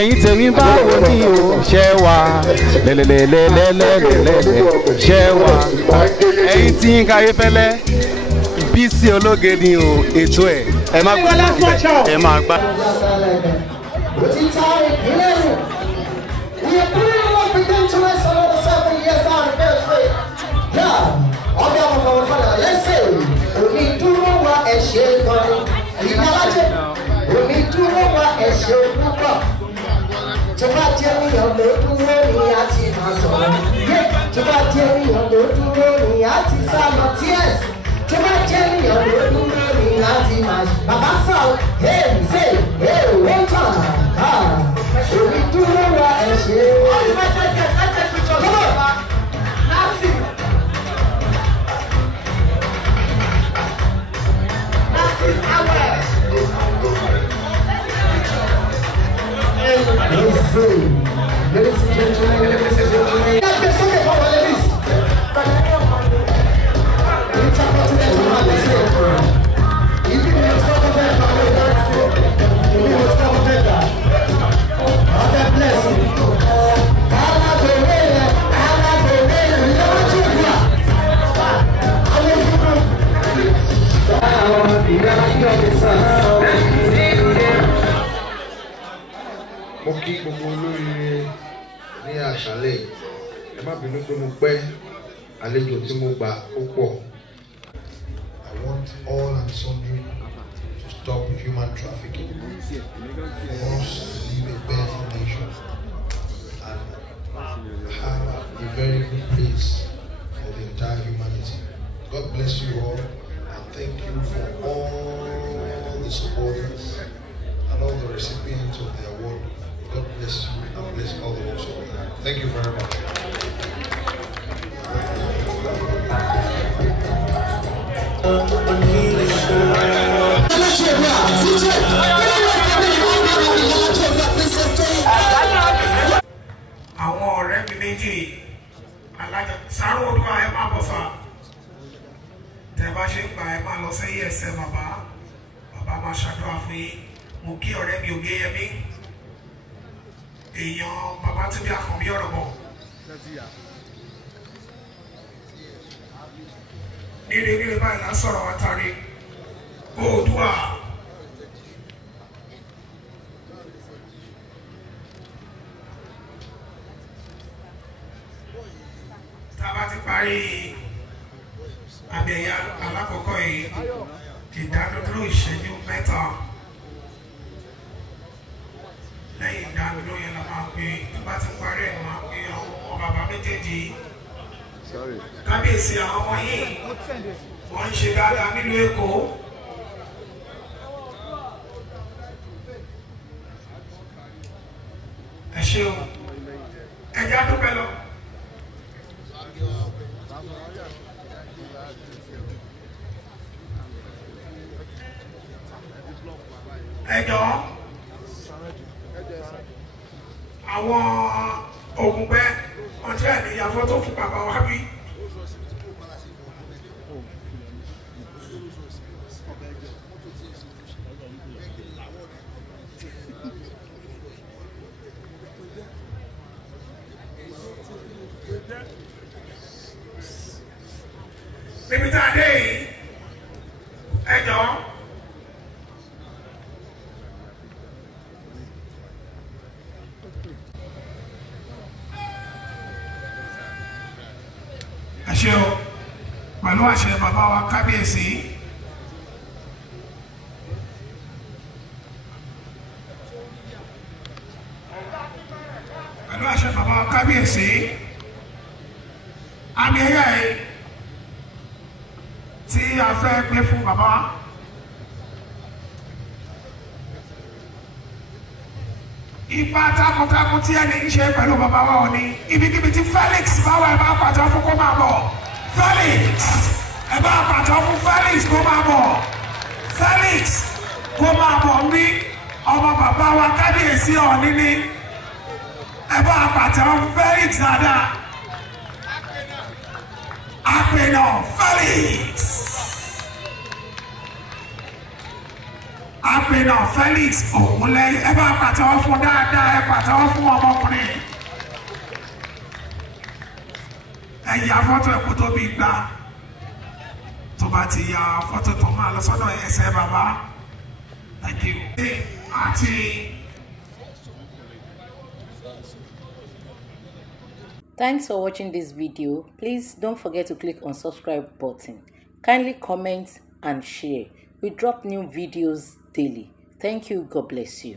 ẹ̀yin tèmi báwo ni o ṣẹ́ wa lẹ́lẹ́lẹ́lẹ́lẹ́lẹ́lẹ́ ṣẹ́ wa ẹ̀yin tí Yínká Ayéfẹ́lẹ́ Bísí Ológe ni o ètò ẹ̀ ẹ má gbà ẹ má gbà. Tó bá jẹ́ ènìyàn ló dúró ní àti máa sọ̀rọ̀. Tó bá jẹ́ ènìyàn ló dúró ní àti sálọ tíẹ̀s. Tó bá jẹ́ ènìyàn ló dúró ní àti máa ṣe. Bàbá sọ èmi ṣe wọ́n tàn á. Èmi dúró wa ẹ̀ ṣe. Ladies and gentlemen, mo kí gbogbo olóríire ní àṣálẹ́ yìí ẹ má bínú pé mo pẹ́ àlejò tí mo gbà ó pọ̀. I want all and sundry to stop human trafficking for us to live a better nation and have a very good place for the entire humanity. God bless you all and thank you for all the supporters and all the recipients of the award. God bless you and bless all the ones over here. Thank you very much. Àwọn ọ̀rẹ́ mi méjì alájà sáré Odua ẹ máa bọ̀ fà tẹ́ bá ṣe ń gbà ẹ máa lọ sẹ́yìn ẹsẹ̀ bàbá máa ṣàdúrà fún yín. Mo kí ọ̀rẹ́ mi Ògéyẹmí èèyàn bàbá tí bí Àkànbí ọ̀rọ̀ bọ̀ nílé báyìí là ń sọ̀rọ̀ wá tari Oòduà tá a bá ti parí àbẹ̀yà alákọ̀ọ́kọ́ yìí ìdádúró ìṣẹ́jú mẹ́ta. Lẹ́yìn ìdániló yẹn la máa pe nígbà tí parí ẹ̀ máa pe àwọn ọmọ bàbá méjèèjì kábíyèsí àwọn ọmọ yìí wọ́n ń ṣe dáadáa nílùú Èkó. Ẹ ṣé o ẹ jẹ́ àdúpẹ́ lọ. Ẹ jọ̀ọ́ àwọn Ògùnpẹ́ ọjọ́ ìníyàwó tó fún bàbá wa bí. Níbi tá a dé yìí ẹ jọ̀ọ́. Àṣẹ o pẹ̀lú àṣẹ bàbá wa kábíyèsí pẹ̀lú àṣẹ bàbá wa kábíyèsí àmì ẹ̀yà yìí tí a fẹ́ gbé fún bàbá ipa takuntakun tí ẹni ń ṣe pẹ̀lú bàbá wa òní ibikíbi tí Felix bá wà ẹ bá pàtó fún kó máa bọ̀ Felix ẹ bá pàtó fún Felix kó máa bọ̀ Felix kó máa bọ̀ ní ọmọ bàbá wa kábíyèsí Ọọ̀ni ní ẹ bá pàtó fún Felix dáadáa àpènà Felix. bínú Felix Ògúnlẹ́yẹ ẹ bá pàtẹ́wọ́ fún dáadáa ẹ pàtẹ́wọ́ fún ọmọkùnrin ẹ ya fọ́tò ẹ̀kú tó bí gbà tó bá ti ya fọ́tò tó máa lọ sọ́dọ̀ ẹsẹ̀ bàbá thank you àti. Thanks for watching this video. Please don't forget to click on subscribe button. Kindly comment and share. We drop new videos daily. Thank you. God bless you.